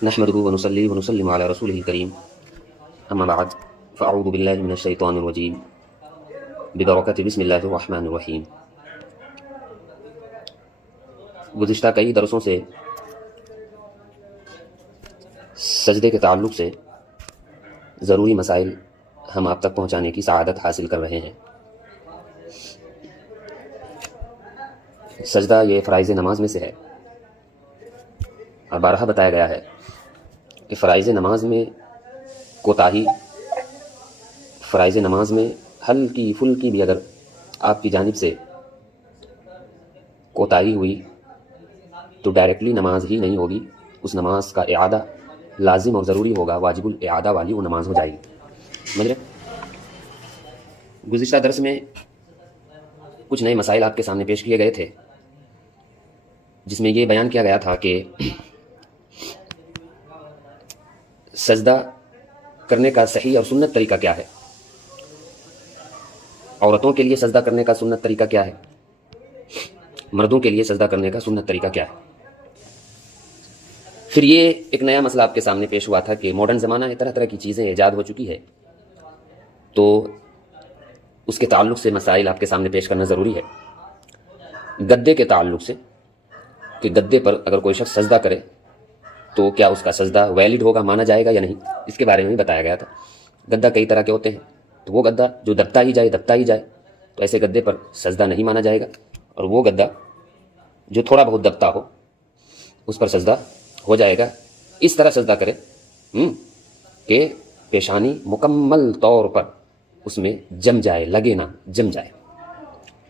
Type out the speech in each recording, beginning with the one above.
نحمده ونصلي ونسلم على رسوله الكريم اما بعد فاعوذ بالله من الشيطان الرجيم ببرکت بسم اللہ الرحمن الرحیم۔ گزشتہ کئی درسوں سے سجدے کے تعلق سے ضروری مسائل ہم آپ تک پہنچانے کی سعادت حاصل کر رہے ہیں۔ سجدہ یہ فرائض نماز میں سے ہے، اور بارہا بتایا گیا ہے کہ فرائض نماز میں کوتاہی، فرائض نماز میں ہلکی پھلکی بھی اگر آپ کی جانب سے کوتاہی ہوئی تو ڈائریکٹلی نماز ہی نہیں ہوگی، اس نماز کا اعادہ لازم اور ضروری ہوگا، واجب الاعادہ والی وہ نماز ہو جائے گی۔ سمجھ رہے؟ گزشتہ درس میں کچھ نئے مسائل آپ کے سامنے پیش کیے گئے تھے، جس میں یہ بیان کیا گیا تھا کہ سجدہ کرنے کا صحیح اور سنت طریقہ کیا ہے، عورتوں کے لیے سجدہ کرنے کا سنت طریقہ کیا ہے، مردوں کے لیے سجدہ کرنے کا سنت طریقہ کیا ہے۔ پھر یہ ایک نیا مسئلہ آپ کے سامنے پیش ہوا تھا کہ ماڈرن زمانہ میں طرح طرح کی چیزیں ایجاد ہو چکی ہے، تو اس کے تعلق سے مسائل آپ کے سامنے پیش کرنا ضروری ہے۔ گدے کے تعلق سے کہ گدے پر اگر کوئی شخص سجدہ کرے تو کیا اس کا سجدہ ویلڈ ہوگا، مانا جائے گا یا نہیں، اس کے بارے میں بھی بتایا گیا تھا۔ گدا کئی طرح کے ہوتے ہیں، تو وہ گدا جو دبتا ہی جائے تو ایسے گدے پر سجدہ نہیں مانا جائے گا، اور وہ گدا جو تھوڑا بہت دبتا ہو اس پر سجدہ ہو جائے گا۔ اس طرح سجدہ کرے کہ پیشانی مکمل طور پر اس میں جم جائے، لگے نہ، جم جائے۔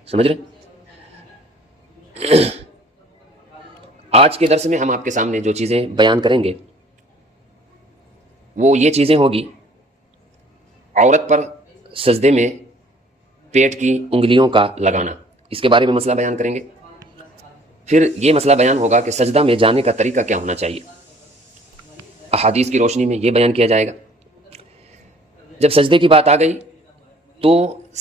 سمجھ رہے؟ آج کے درس میں ہم آپ کے سامنے جو چیزیں بیان کریں گے وہ یہ چیزیں ہوگی: عورت پر سجدے میں پیٹ کی انگلیوں کا لگانا، اس کے بارے میں مسئلہ بیان کریں گے۔ پھر یہ مسئلہ بیان ہوگا کہ سجدہ میں جانے کا طریقہ کیا ہونا چاہیے، احادیث کی روشنی میں یہ بیان کیا جائے گا۔ جب سجدے کی بات آ گئی تو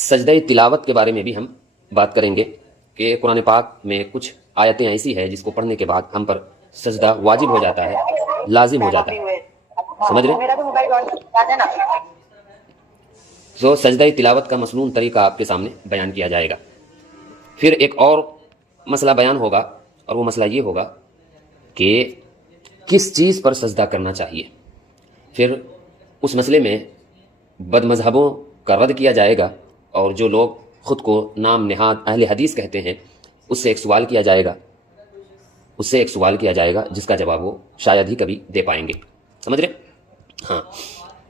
سجدہ تلاوت کے بارے میں بھی ہم بات کریں گے کہ قرآن پاک میں کچھ آیتیں ایسی ہیں جس کو پڑھنے کے بعد ہم پر سجدہ واجب ہو جاتا ہے، لازم ہو جاتا ہے۔ سمجھ رہے؟ تو سجدہ تلاوت کا مسنون طریقہ آپ کے سامنے بیان کیا جائے گا۔ پھر ایک اور مسئلہ بیان ہوگا، اور وہ مسئلہ یہ ہوگا کہ کس چیز پر سجدہ کرنا چاہیے۔ پھر اس مسئلے میں بد مذہبوں کا رد کیا جائے گا، اور جو لوگ خود کو نام نہاد اہل حدیث کہتے ہیں اس سے ایک سوال کیا جائے گا جس کا جواب وہ شاید ہی کبھی دے پائیں گے۔ سمجھ رہے؟ ہاں،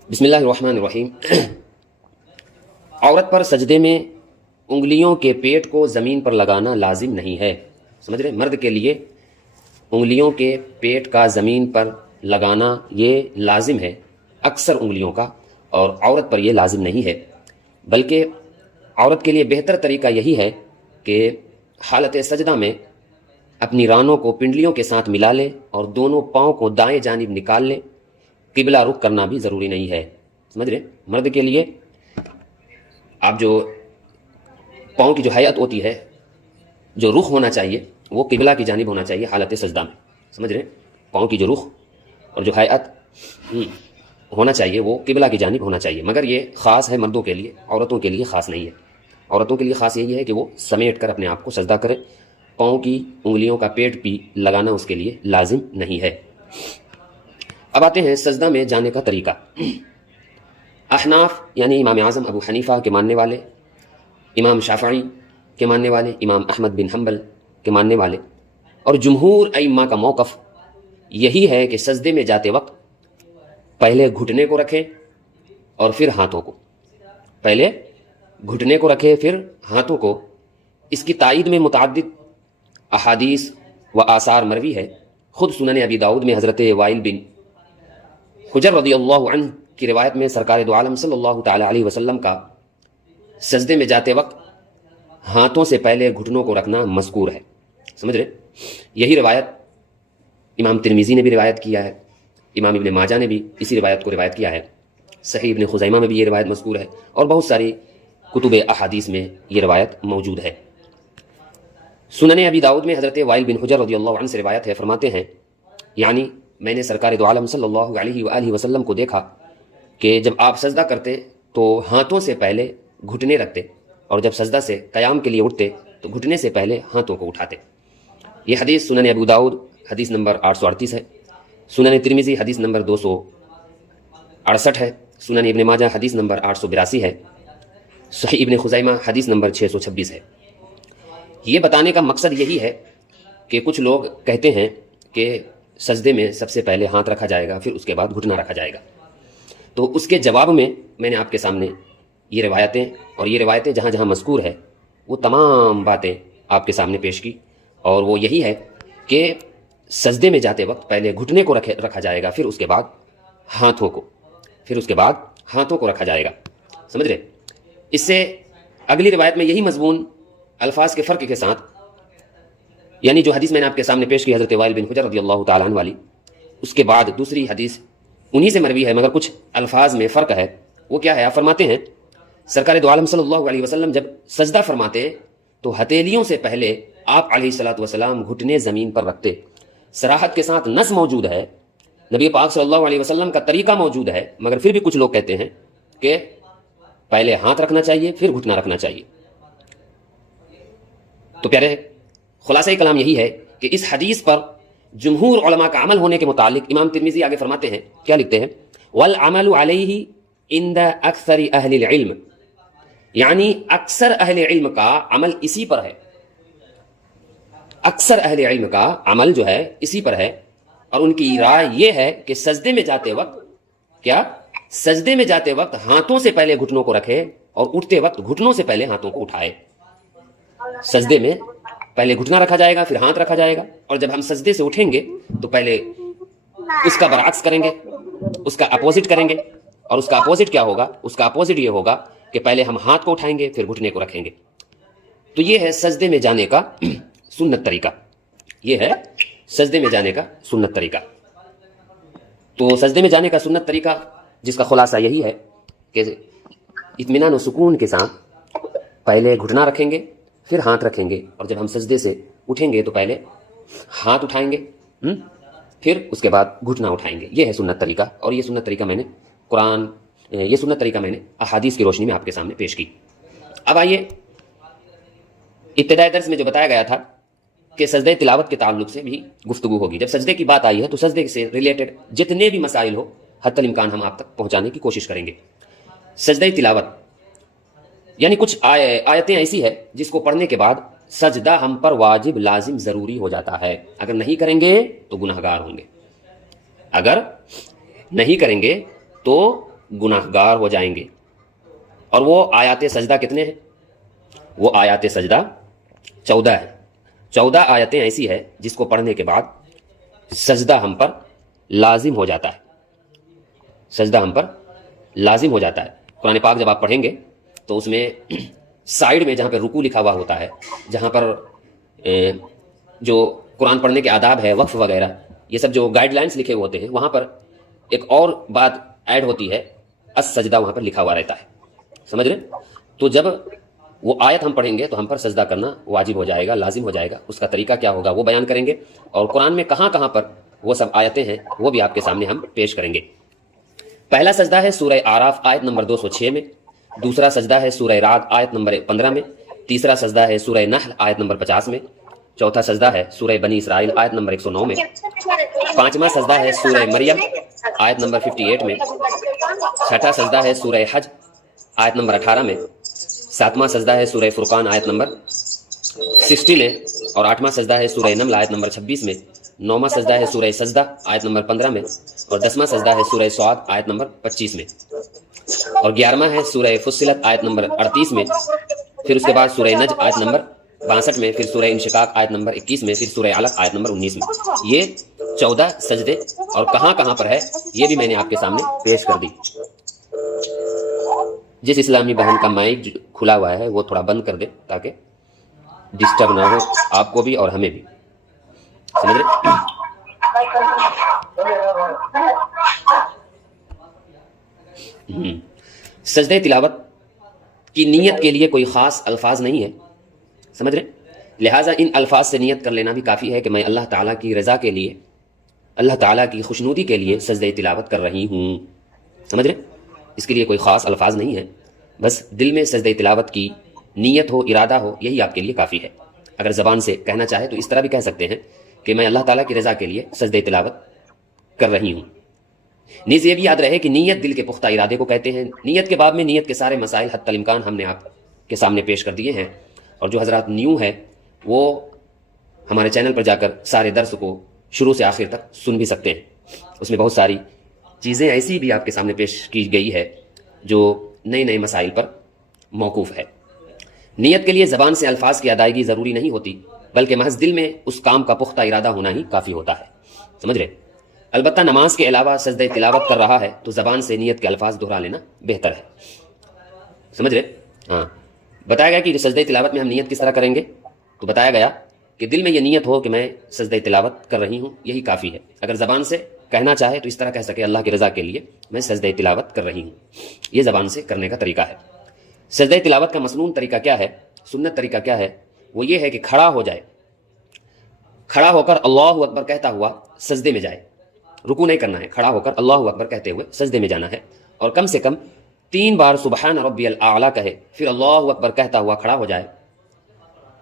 بسم اللہ الرحمن الرحیم۔ عورت پر سجدے میں انگلیوں کے پیٹ کو زمین پر لگانا لازم نہیں ہے۔ سمجھ رہے؟ مرد کے لیے انگلیوں کے پیٹ کا زمین پر لگانا یہ لازم ہے، اکثر انگلیوں کا، اور عورت پر یہ لازم نہیں ہے، بلکہ عورت کے لیے بہتر طریقہ یہی ہے کہ حالت سجدہ میں اپنی رانوں کو پنڈلیوں کے ساتھ ملا لے اور دونوں پاؤں کو دائیں جانب نکال لے، قبلہ رخ کرنا بھی ضروری نہیں ہے۔ سمجھ رہے؟ مرد کے لیے آپ جو پاؤں کی جو حیت ہوتی ہے، جو رخ ہونا چاہیے وہ قبلہ کی جانب ہونا چاہیے حالت سجدہ میں۔ سمجھ رہے؟ پاؤں کی جو رخ اور جو حیت ہونا چاہیے وہ قبلہ کی جانب ہونا چاہیے، مگر یہ خاص ہے مردوں کے لیے، عورتوں کے لیے خاص نہیں ہے۔ عورتوں کے لیے خاص یہی ہے کہ وہ سمیٹ کر اپنے آپ کو سجدہ کرے، پاؤں کی انگلیوں کا پیٹ بھی لگانا اس کے لیے لازم نہیں ہے۔ اب آتے ہیں سجدہ میں جانے کا طریقہ۔ احناف یعنی امام اعظم ابو حنیفہ کے ماننے والے، امام شافعی کے ماننے والے، امام احمد بن حنبل کے ماننے والے، اور جمہور ائمہ کا موقف یہی ہے کہ سجدے میں جاتے وقت پہلے گھٹنے کو رکھیں اور پھر ہاتھوں کو، پہلے گھٹنے کو رکھے پھر ہاتھوں کو۔ اس کی تائید میں متعدد احادیث و آثار مروی ہے۔ خود سنن ابی داؤد میں حضرت وائل بن حجر رضی اللہ عنہ کی روایت میں سرکار دو عالم صلی اللہ تعالی علیہ وسلم کا سجدے میں جاتے وقت ہاتھوں سے پہلے گھٹنوں کو رکھنا مذکور ہے۔ سمجھ رہے؟ یہی روایت امام ترمذی نے بھی روایت کیا ہے، امام ابن ماجہ نے بھی اسی روایت کو روایت کیا ہے، صحیح ابن خزیمہ میں بھی یہ روایت مذکور ہے، اور بہت ساری کتب احادیث میں یہ روایت موجود ہے۔ سنن ابی داؤد میں حضرت وائل بن حجر رضی اللہ عنہ سے روایت ہے، فرماتے ہیں یعنی میں نے سرکار دو عالم صلی اللہ علیہ وآلہ وسلم کو دیکھا کہ جب آپ سجدہ کرتے تو ہاتھوں سے پہلے گھٹنے رکھتے، اور جب سجدہ سے قیام کے لیے اٹھتے تو گھٹنے سے پہلے ہاتھوں کو اٹھاتے۔ یہ حدیث سنن ابو داؤد حدیث نمبر 838 ہے، سنن ترمذی حدیث نمبر 268 ہے، سنن ابن ماجہ حدیث نمبر 882 ہے، صحیح ابن خزیمہ حدیث نمبر 626 ہے۔ یہ بتانے کا مقصد یہی ہے کہ کچھ لوگ کہتے ہیں کہ سجدے میں سب سے پہلے ہاتھ رکھا جائے گا، پھر اس کے بعد گھٹنا رکھا جائے گا۔ تو اس کے جواب میں نے آپ کے سامنے یہ روایتیں اور یہ روایتیں جہاں جہاں مذکور ہے وہ تمام باتیں آپ کے سامنے پیش کی، اور وہ یہی ہے کہ سجدے میں جاتے وقت پہلے گھٹنے کو رکھا جائے گا، پھر اس کے بعد ہاتھوں کو رکھا جائے گا۔ سمجھ رہے؟ اس سے اگلی روایت میں یہی مضمون الفاظ کے فرق کے ساتھ، یعنی جو حدیث میں نے آپ کے سامنے پیش کی حضرت وائل بن حجر رضی اللہ تعالیٰ عنہ والی، اس کے بعد دوسری حدیث انہی سے مروی ہے مگر کچھ الفاظ میں فرق ہے۔ وہ کیا ہے؟ آپ فرماتے ہیں سرکار دو عالم صلی اللہ علیہ وسلم جب سجدہ فرماتے تو ہتھیلیوں سے پہلے آپ علیہ الصلوۃ والسلام گھٹنے زمین پر رکھتے۔ صراحت کے ساتھ نص موجود ہے، نبی پاک صلی اللہ علیہ وسلم کا طریقہ موجود ہے، مگر پھر بھی کچھ لوگ کہتے ہیں کہ پہلے ہاتھ رکھنا چاہیے پھر گھٹنا رکھنا چاہیے۔ تو پیارے، خلاصہ کلام یہی ہے کہ اس حدیث پر جمہور علماء کا عمل ہونے کے متعلق امام ترمذی آگے فرماتے ہیں، کیا لکھتے ہیں؟ والعمل علیہ عند اکثر اہل العلم، یعنی اکثر اہل علم کا عمل اسی پر ہے، اکثر اہل علم کا عمل جو ہے اسی پر ہے، اور ان کی رائے یہ ہے کہ سجدے میں جاتے وقت ہاتھوں سے پہلے گھٹنوں کو رکھے اور اٹھتے وقت گھٹنوں سے پہلے ہاتھوں کو اٹھائے۔ سجدے میں پہلے گھٹنا رکھا جائے گا پھر ہاتھ رکھا جائے گا، اور جب ہم سجدے سے اٹھیں گے تو پہلے اس کا برعکس کریں گے، اس کا اپوزٹ کریں گے، اور اس کا اپوزٹ کیا ہوگا؟ اس کا اپوزٹ یہ ہوگا کہ پہلے ہم ہاتھ کو اٹھائیں گے پھر گھٹنے کو رکھیں گے۔ تو یہ ہے سجدے میں جانے کا سنت طریقہ، یہ ہے سجدے میں جانے کا سنت طریقہ۔ تو سجدے میں جانے کا سنت طریقہ جس کا خلاصہ یہی ہے کہ اطمینان و سکون کے ساتھ پہلے گھٹنا رکھیں گے پھر ہاتھ رکھیں گے، اور جب ہم سجدے سے اٹھیں گے تو پہلے ہاتھ اٹھائیں گے پھر اس کے بعد گھٹنا اٹھائیں گے۔ یہ ہے سنت طریقہ، اور یہ سنت طریقہ میں نے احادیث کی روشنی میں آپ کے سامنے پیش کی۔ اب آئیے، ابتدائی درس میں جو بتایا گیا تھا کہ سجدہ تلاوت کے تعلق سے بھی گفتگو ہوگی۔ جب سجدے کی بات آئی ہے تو سجدے سے ریلیٹڈ جتنے بھی مسائل ہو حتی الامکان ہم آپ تک پہنچانے کی کوشش کریں گے۔ سجدہ تلاوت یعنی کچھ آیتیں ایسی ہے جس کو پڑھنے کے بعد سجدہ ہم پر واجب لازم ضروری ہو جاتا ہے، اگر نہیں کریں گے تو گناہگار ہوں گے، اگر نہیں کریں گے تو گناہگار ہو جائیں گے۔ اور وہ آیات سجدہ کتنے ہیں؟ وہ آیات سجدہ 14 ہے۔ 14 آیتیں ایسی ہے جس کو پڑھنے کے بعد سجدہ ہم پر لازم ہو جاتا ہے، سجدہ ہم پر لازم ہو جاتا ہے۔ قرآن پاک جب آپ پڑھیں گے تو اس میں سائیڈ میں جہاں پہ رکوع لکھا ہوا ہوتا ہے، جہاں پر جو قرآن پڑھنے کے آداب ہے، وقف وغیرہ، یہ سب جو گائیڈ لائنز لکھے ہوتے ہیں، وہاں پر ایک اور بات ایڈ ہوتی ہے، السجدہ وہاں پر لکھا ہوا رہتا ہے۔ سمجھ رہے؟ تو جب وہ آیت ہم پڑھیں گے تو ہم پر سجدہ کرنا واجب ہو جائے گا، لازم ہو جائے گا۔ اس کا طریقہ کیا ہوگا وہ بیان کریں گے، اور قرآن میں کہاں کہاں پر وہ سب آیتیں ہیں وہ بھی آپ کے سامنے ہم پیش کریں گے۔ پہلا سجدہ ہے سورہ اعراف آیت نمبر 206 میں، دوسرا سجدہ ہے سورہ رعد آیت نمبر 15 میں، تیسرا سجدہ ہے سورہ نحل آیت نمبر 50 میں، چوتھا سجدہ ہے سورہ بنی اسرائیل آیت نمبر 109 میں، پانچواں سجدہ ہے سورہ مریم آیت نمبر 58 میں، چھٹا سجدہ ہے سورہ حج آیت نمبر 18 میں، ساتواں سجدہ ہے سورہ فرقان آیت نمبر 60 میں، اور آٹھواں سجدہ ہے سورہ نمل آیت نمبر 26 میں، نوواں سجدہ ہے سورہ سجدہ آیت نمبر 15 میں، اور 10واں سجدہ ہے سورہ سعد آیت نمبر 25 میں، اور 11واں ہے سورہ فصلت آیت نمبر 38 میں، پھر اس کے بعد سورہ نجم آیت نمبر 62 میں، پھر سورہ انشقاق آیت نمبر 21 میں، پھر سورہ علق آیت نمبر 19 میں۔ یہ 14 سجدے اور کہاں کہاں پر ہے یہ بھی میں نے آپ کے سامنے پیش کر دی۔ جس اسلامی بہن کا مائک کھلا ہوا ہے وہ تھوڑا بند کر دے تاکہ ڈسٹرب نہ ہو آپ کو بھی اور ہمیں بھی۔ سمجھ رہے؟ سجدہ تلاوت کی نیت کے لیے کوئی خاص الفاظ نہیں ہے، سمجھ رہے؟ لہٰذا ان الفاظ سے نیت کر لینا بھی کافی ہے کہ میں اللہ تعالیٰ کی رضا کے لیے، اللہ تعالیٰ کی خوشنودی کے لیے سجدہ تلاوت کر رہی ہوں. سمجھ رہے؟ اس کے لیے کوئی خاص الفاظ نہیں ہے، بس دل میں سجدہ تلاوت کی نیت ہو، ارادہ ہو، یہی آپ کے لیے کافی ہے. اگر زبان سے کہنا چاہے تو اس طرح بھی کہہ سکتے ہیں کہ میں اللہ تعالیٰ کی رضا کے لیے سجدہ تلاوت کر رہی ہوں. نیز یہ بھی یاد رہے کہ نیت دل کے پختہ ارادے کو کہتے ہیں. نیت کے باب میں نیت کے سارے مسائل حتی الامکان ہم نے آپ کے سامنے پیش کر دیے ہیں، اور جو حضرات نیو ہیں وہ ہمارے چینل پر جا کر سارے درس کو شروع سے آخر تک سن بھی سکتے ہیں. اس میں بہت ساری چیزیں ایسی بھی آپ کے سامنے پیش کی گئی ہے جو نئے نئے مسائل پر موقوف ہے. نیت کے لیے زبان سے الفاظ کی ادائیگی ضروری نہیں ہوتی، بلکہ محض دل میں اس کام کا پختہ ارادہ ہونا ہی کافی ہوتا ہے. سمجھ رہے؟ البتہ نماز کے علاوہ سجدہ تلاوت کر رہا ہے تو زبان سے نیت کے الفاظ دہرا لینا بہتر ہے. سمجھ رہے؟ ہاں، بتایا گیا کہ سجدہ تلاوت میں ہم نیت کس طرح کریں گے. تو بتایا گیا کہ دل میں یہ نیت ہو کہ میں سجدہ تلاوت کر رہی ہوں، یہی کافی ہے. اگر زبان سے کہنا چاہے تو اس طرح کہہ سکے اللہ کی رضا کے لیے میں سجدہ تلاوت کر رہی ہوں. یہ زبان سے کرنے کا طریقہ ہے. سجدہ تلاوت کا مسنون طریقہ کیا ہے، سنت طریقہ کیا ہے؟ وہ یہ ہے کہ کھڑا ہو جائے، کھڑا ہو کر اللہ اکبر کہتا ہوا سجدے میں جائے. رکوع نہیں کرنا ہے، کھڑا ہو کر اللہ اکبر کہتے ہوئے سجدے میں جانا ہے، اور کم سے کم 3 بار سبحان ربی الاعلیٰ کہے، پھر اللہ اکبر کہتا ہوا کھڑا ہو جائے.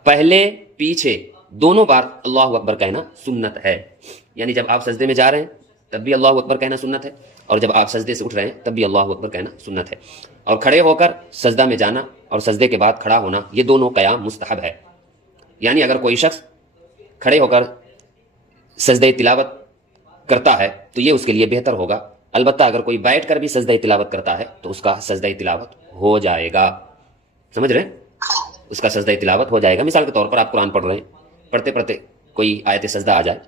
پہلے پیچھے دونوں بار اللہ اکبر کہنا سنت ہے. یعنی جب آپ سجدے میں جا رہے ہیں تب بھی اللہ اکبر کہنا سنت ہے، اور جب آپ سجدے سے اٹھ رہے ہیں تب بھی اللہ اکبر کہنا سنت ہے. اور کھڑے ہو کر سجدہ میں جانا اور سجدے کے بعد کھڑا ہونا، یہ دونوں قیام مستحب ہے. یعنی اگر کوئی شخص کھڑے ہو کر سجدہ تلاوت کرتا ہے تو یہ اس کے لیے بہتر ہوگا. البتہ اگر کوئی بیٹھ کر بھی سجدہ تلاوت کرتا ہے تو اس کا سجدہ تلاوت ہو جائے گا. سمجھ رہے ہیں؟ اس کا سجدہ تلاوت ہو جائے گا. مثال کے طور پر آپ قرآن پڑھ رہے ہیں، پڑھتے پڑھتے کوئی آیت سجدہ آ جائے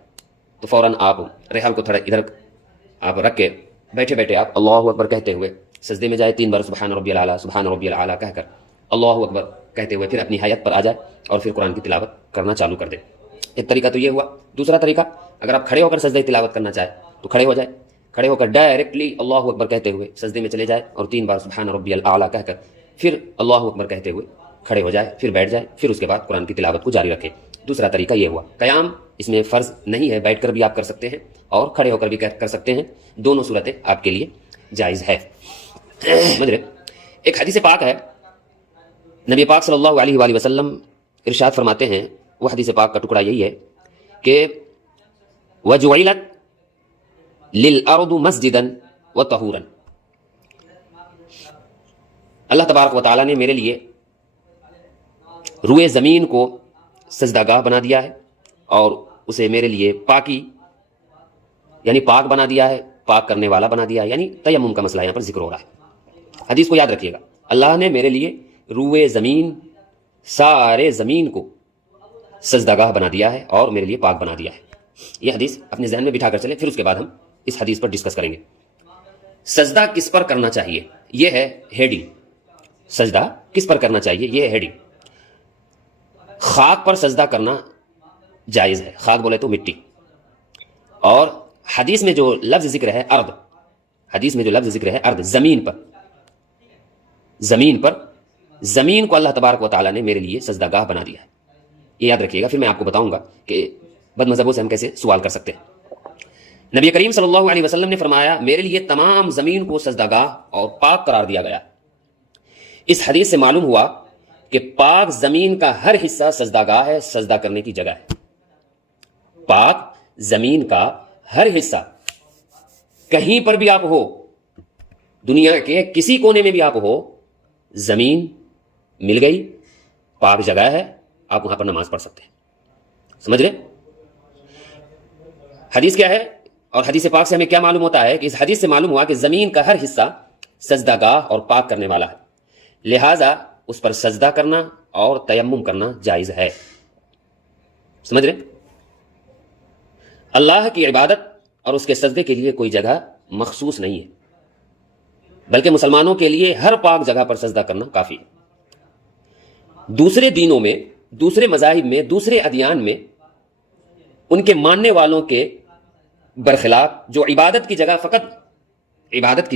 تو فوراً آپ ریحال کو تھوڑا ادھر آپ رکھ کے بیٹھے بیٹھے آپ اللہ اکبر کہتے ہوئے سجدے میں جائے. 3 بار سبحان ربی الاعلیٰ سبحان ربی الاعلیٰ کہہ کر اللہ اکبر کہتے ہوئے پھر اپنی حیت پر آ جائے اور پھر قرآن کی تلاوت کرنا چالو کر دے. ایک طریقہ تو یہ ہوا. دوسرا طریقہ، اگر آپ کھڑے ہو کر سجدہ تلاوت کرنا چاہے تو کھڑے ہو جائے، کھڑے ہو کر ڈائریکٹلی اللہ اکبر کہتے ہوئے سجدے میں چلے جائے اور 3 بار سبحان ربی الاعلیٰ کہہ کر پھر اللہ اکبر کہتے ہوئے کھڑے ہو جائے، پھر بیٹھ جائے، پھر اس کے بعد قرآن کی تلاوت کو جاری رکھے. دوسرا طریقہ یہ ہوا. قیام اس میں فرض نہیں ہے، بیٹھ کر بھی آپ کر سکتے ہیں اور کھڑے ہو کر بھی کر سکتے ہیں. دونوں صورتیں آپ کے لیے جائز ہے. سمجھ رہے؟ ایک حدیث پاک ہے، نبی پاک صلی اللہ علیہ وآلہ وسلم ارشاد فرماتے ہیں، وہ حدیث پاک کا ٹکڑا یہی ہے کہ وَجُعِلَتْ لِلْأَرْضُ مَسْجِدًا وَطَهُورًا. اللہ تبارک و تعالیٰ نے میرے لیے روئے زمین کو سجدہ گاہ بنا دیا ہے اور اسے میرے لیے پاکی یعنی پاک بنا دیا ہے، پاک کرنے والا بنا دیا ہے. یعنی تیمم کا مسئلہ یہاں پر ذکر ہو رہا ہے. حدیث کو یاد رکھیے گا. اللہ نے میرے لیے روئے زمین، سارے زمین کو سجدہ گاہ بنا دیا ہے اور میرے لیے پاک بنا دیا ہے. یہ حدیث اپنے ذہن میں بٹھا کر چلے، پھر اس کے بعد ہم اس حدیث پر ڈسکس کریں گے. سجدہ کس پر کرنا چاہیے، یہ ہے ہیڈنگ. سجدہ کس پر کرنا چاہیے، یہ ہے ہیڈنگ. خاک پر سجدہ کرنا جائز ہے. خاک بولے تو مٹی. اور حدیث میں جو لفظ ذکر ہے ارض، حدیث میں جو لفظ ذکر ہے ارض، زمین پر، زمین پر، زمین کو اللہ تبارک و تعالیٰ نے میرے لیے سجدہ گاہ بنا دیا ہے. یہ یاد رکھیے گا. پھر میں آپ کو بتاؤں گا کہ بد مذہبوں سے ہم کیسے سوال کر سکتے ہیں. نبی کریم صلی اللہ علیہ وسلم نے فرمایا میرے لیے تمام زمین کو سجدہ گاہ اور پاک قرار دیا گیا. اس حدیث سے معلوم ہوا کہ پاک زمین کا ہر حصہ سجدہ گاہ ہے، سجدہ کرنے کی جگہ ہے. پاک زمین کا ہر حصہ، کہیں پر بھی آپ ہو، دنیا کے کسی کونے میں بھی آپ ہو، زمین مل گئی، پاک جگہ ہے، آپ وہاں پر نماز پڑھ سکتے ہیں. سمجھ رہے؟ حدیث کیا ہے اور حدیث پاک سے ہمیں کیا معلوم ہوتا ہے کہ اس حدیث سے معلوم ہوا کہ زمین کا ہر حصہ سجدہ گاہ اور پاک کرنے والا ہے، لہذا اس پر سجدہ کرنا اور تیمم کرنا جائز ہے. سمجھ رہے؟ اللہ کی عبادت اور اس کے سجدے کے لیے کوئی جگہ مخصوص نہیں ہے، بلکہ مسلمانوں کے لیے ہر پاک جگہ پر سجدہ کرنا کافی ہے. دوسرے دینوں میں، دوسرے مذاہب میں، دوسرے ادیان میں ان کے ماننے والوں کے برخلاف جو عبادت کی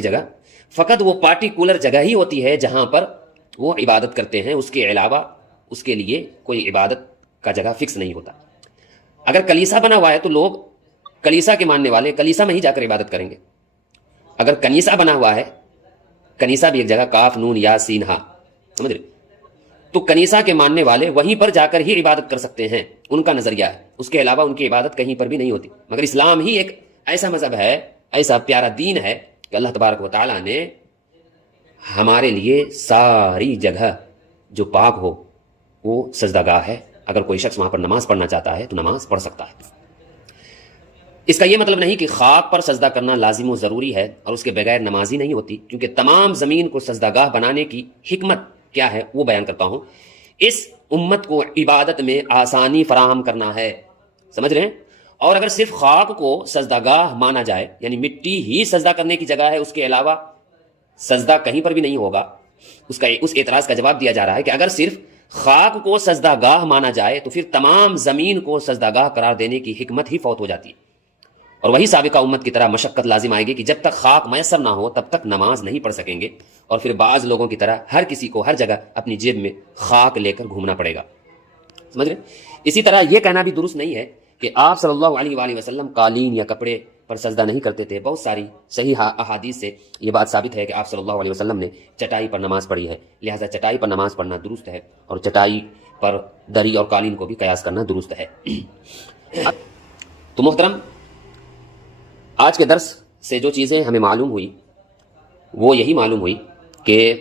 جگہ فقط وہ پارٹیکولر جگہ ہی ہوتی ہے جہاں پر وہ عبادت کرتے ہیں، اس کے علاوہ اس کے لیے کوئی عبادت کا جگہ فکس نہیں ہوتا. اگر کلیسا بنا ہوا ہے تو لوگ کلیسا کے ماننے والے کلیسا میں ہی جا کر عبادت کریں گے. اگر کنیسا بنا ہوا ہے، کنیسا بھی ایک جگہ کاف نون یا سین ہا، سمجھ رہے، تو کنیسا کے ماننے والے وہیں پر جا کر ہی عبادت کر سکتے ہیں، ان کا نظریہ ہے. اس کے علاوہ ان کی عبادت کہیں پر بھی نہیں ہوتی. مگر اسلام ہی ایک ایسا مذہب ہے، ایسا پیارا دین ہے کہ اللہ تبارک و تعالیٰ نے ہمارے لیے ساری جگہ جو پاک ہو وہ سجدہ گاہ ہے. اگر کوئی شخص وہاں پر نماز پڑھنا چاہتا ہے تو نماز پڑھ سکتا ہے. اس کا یہ مطلب نہیں کہ خاک پر سجدہ کرنا لازم و ضروری ہے اور اس کے بغیر نماز ہی نہیں ہوتی، کیونکہ تمام زمین کو سجدہ گاہ بنانے کی حکمت کیا ہے وہ بیان کرتا ہوں. اس امت کو عبادت میں آسانی فراہم کرنا ہے، سمجھ رہے ہیں. اور اگر صرف خاک کو سجدہ گاہ مانا جائے، یعنی مٹی ہی سجدہ کرنے کی جگہ ہے، اس کے علاوہ سجدہ کہیں پر بھی نہیں ہوگا، اس اعتراض کا جواب دیا جا رہا ہے کہ اگر صرف خاک کو سجدہ گاہ مانا جائے تو پھر تمام زمین کو سجدہ گاہ قرار دینے کی حکمت ہی فوت ہو جاتی ہے. اور وہی سابقہ امت کی طرح مشقت لازم آئے گی کہ جب تک خاک میسر نہ ہو تب تک نماز نہیں پڑھ سکیں گے، اور پھر بعض لوگوں کی طرح ہر کسی کو ہر جگہ اپنی جیب میں خاک لے کر گھومنا پڑے گا. سمجھ رہے؟ اسی طرح یہ کہنا بھی درست نہیں ہے کہ آپ صلی اللہ علیہ وآلہ وسلم قالین یا کپڑے پر سجدہ نہیں کرتے تھے. بہت ساری صحیح احادیث سے یہ بات ثابت ہے کہ آپ صلی اللہ علیہ وسلم نے چٹائی پر نماز پڑھی ہے، لہٰذا چٹائی پر نماز پڑھنا درست ہے، اور چٹائی پر دری اور قالین کو بھی قیاس کرنا درست ہے. تو محترم، آج کے درس سے جو چیزیں ہمیں معلوم ہوئی وہ یہی معلوم ہوئی کہ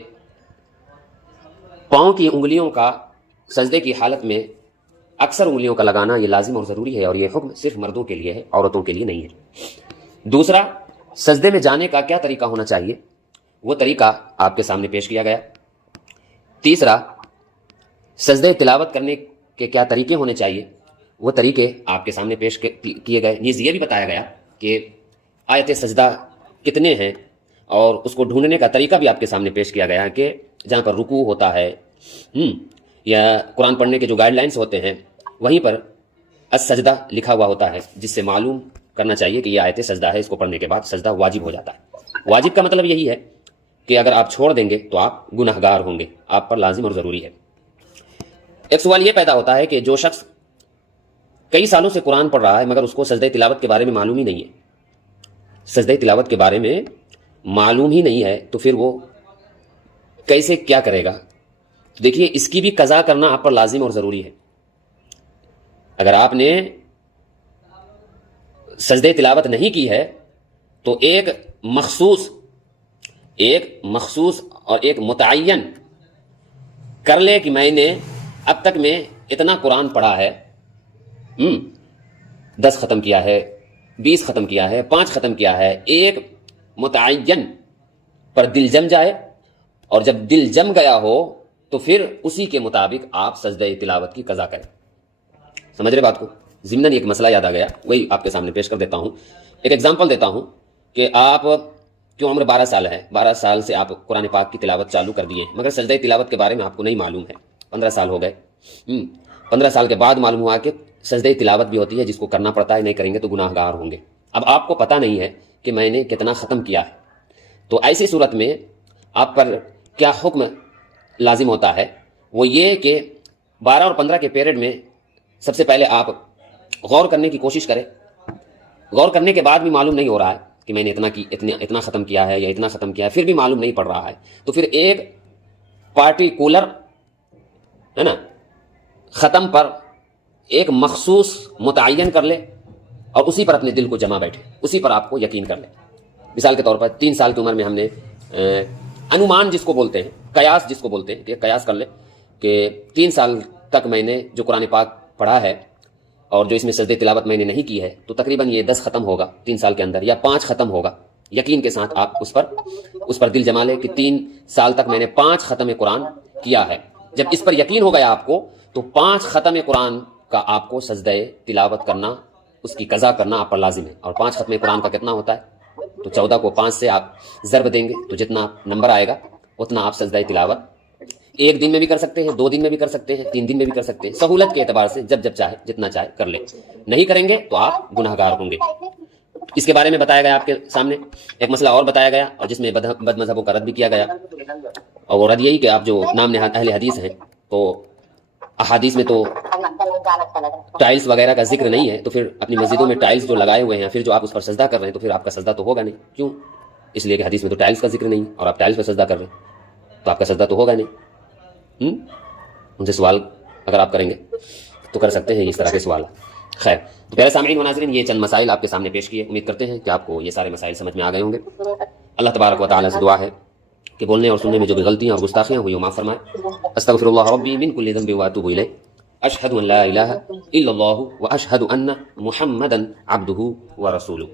پاؤں کی انگلیوں کا سجدے کی حالت میں اکثر انگلیوں کا لگانا یہ لازم اور ضروری ہے، اور یہ حکم صرف مردوں کے لیے ہے، عورتوں کے لیے نہیں ہے. دوسرا، سجدے میں جانے کا کیا طریقہ ہونا چاہیے وہ طریقہ آپ کے سامنے پیش کیا گیا. تیسرا، سجدے تلاوت کرنے کے کیا طریقے ہونے چاہیے وہ طریقے آپ کے سامنے پیش کیے گئے. نیز یہ بھی بتایا گیا کہ آیت سجدہ کتنے ہیں، اور اس کو ڈھونڈنے کا طریقہ بھی آپ کے سامنے پیش کیا گیا کہ جہاں پر رکوع ہوتا ہے یا قرآن پڑھنے کے جو گائیڈ لائنس ہوتے ہیں وہیں پر السجدہ لکھا ہوا ہوتا ہے، جس سے معلوم کرنا چاہیے کہ یہ آیت سجدہ ہے، اس کو پڑھنے کے بعد سجدہ واجب ہو جاتا ہے. واجب کا مطلب یہی ہے کہ اگر آپ چھوڑ دیں گے تو آپ گنہگار ہوں گے، آپ پر لازم اور ضروری ہے. ایک سوال یہ پیدا ہوتا ہے کہ جو شخص کئی سالوں سے قرآن پڑھ رہا ہے مگر اس کو سجدہ تلاوت کے بارے میں معلوم ہی نہیں ہے، سجدہ تلاوت کے بارے میں معلوم ہی نہیں ہے، تو پھر وہ کیسے کیا کرے گا؟ تو دیکھیے، اس کی بھی قضا کرنا آپ پر لازم اور ضروری ہے. اگر آپ نے سجدہ تلاوت نہیں کی ہے تو ایک مخصوص اور ایک متعین کر لے کہ میں نے اب تک میں اتنا قرآن پڑھا ہے، 10 ختم کیا ہے، 20 ختم کیا ہے، 5 ختم کیا ہے. ایک متعین پر دل جم جائے، اور جب دل جم گیا ہو تو پھر اسی کے مطابق آپ سجدہ تلاوت کی قضا کریں. سمجھ رہے بات کو؟ ضمناً ایک مسئلہ یاد آ گیا، وہی آپ کے سامنے پیش کر دیتا ہوں. ایک ایگزامپل دیتا ہوں کہ آپ کی عمر 12 سال ہے، 12 سال سے آپ قرآن پاک کی تلاوت چالو کر دیے، مگر سجدہ تلاوت کے بارے میں آپ کو نہیں معلوم ہے. 15 سال ہو گئے، 15 سال کے بعد معلوم ہوا کہ سجدہ تلاوت بھی ہوتی ہے جس کو کرنا پڑتا ہے، نہیں کریں گے تو گناہ گار ہوں گے. اب آپ کو پتہ نہیں ہے کہ میں نے کتنا ختم کیا ہے، تو ایسی صورت میں آپ پر کیا حکم لازم ہوتا ہے؟ وہ یہ کہ 12 اور 15 کے پیریڈ میں سب سے پہلے آپ غور کرنے کی کوشش کریں. غور کرنے کے بعد بھی معلوم نہیں ہو رہا ہے کہ میں نے اتنا ختم کیا ہے یا اتنا ختم کیا ہے، پھر بھی معلوم نہیں پڑ رہا ہے، تو پھر ایک پارٹیکولر ہے نا ختم پر ایک مخصوص متعین کر لے اور اسی پر اپنے دل کو جما بیٹھے، اسی پر آپ کو یقین کر لے. مثال کے طور پر 3 سال کی عمر میں ہم نے انومان جس کو بولتے ہیں، قیاس جس کو بولتے ہیں، کہ قیاس کر لے کہ 3 سال تک میں نے جو قرآن پاک پڑھا ہے اور جو اس میں سجدہ تلاوت میں نے نہیں کی ہے، تو تقریباً یہ 10 ختم ہوگا 3 سال کے اندر، یا 5 ختم ہوگا. یقین کے ساتھ آپ اس پر دل جما لے کہ 3 سال تک میں نے 5 ختم قرآن کیا ہے. جب اس پر یقین ہو گیا آپ کو تو 5 ختم قرآن کا آپ کو سجدہ تلاوت کرنا، اس کی قضا کرنا آپ پر لازم ہے. اور 5 ختم قرآن کا کتنا ہوتا ہے؟ تو 14 کو 5 سے آپ ضرب دیں گے تو جتنا نمبر آئے گا اتنا آپ سجدہ تلاوت 1 دن میں بھی کر سکتے ہیں، 2 دن میں بھی کر سکتے ہیں، 3 دن میں بھی کر سکتے ہیں. سہولت کے اعتبار سے جب چاہے جتنا چاہے کر لیں. نہیں کریں گے تو آپ گناہ گار ہوں گے. اس کے بارے میں بتایا گیا آپ کے سامنے. ایک مسئلہ اور بتایا گیا اور جس میں بد مذہبوں کا رد بھی کیا گیا، اور وہ رد یہی کہ آپ جو نام نہاد اہل حدیث ہیں تو احادیث میں تو ٹائلز وغیرہ کا ذکر نہیں ہے تو پھر اپنی مسجدوں میں ٹائلز جو لگائے ہوئے ہیں پھر جو آپ اس پر سجدہ کر رہے ہیں تو پھر آپ کا سجدہ تو ہوگا نہیں. کیوں؟ اس لیے کہ حدیث میں تو ٹائلز کا ذکر نہیں اور آپ ٹائلز پر سجدہ کر رہے ہیں تو آپ کا سجدہ تو ہوگا نہیں. ان سے سوال اگر آپ کریں گے تو کر سکتے ہیں اس طرح کے سوال. خیر، تو پیارے سامعین و ناظرین، یہ چند مسائل آپ کے سامنے پیش کیے. امید کرتے ہیں کہ آپ کو یہ سارے مسائل سمجھ میں آ گئے ہوں گے. اللہ تبارک و تعالیٰ سے دعا ہے کہ بولنے اور سننے میں جو بھی غلطیاں اور گستاخیاں ہوئی وہ معاف فرمائے. استغفر اللہ ربی من کل ذنب واتوب الیہ. اشہد ان لا الہ الا اللہ واشہد ان محمدا عبدہ ورسولہ.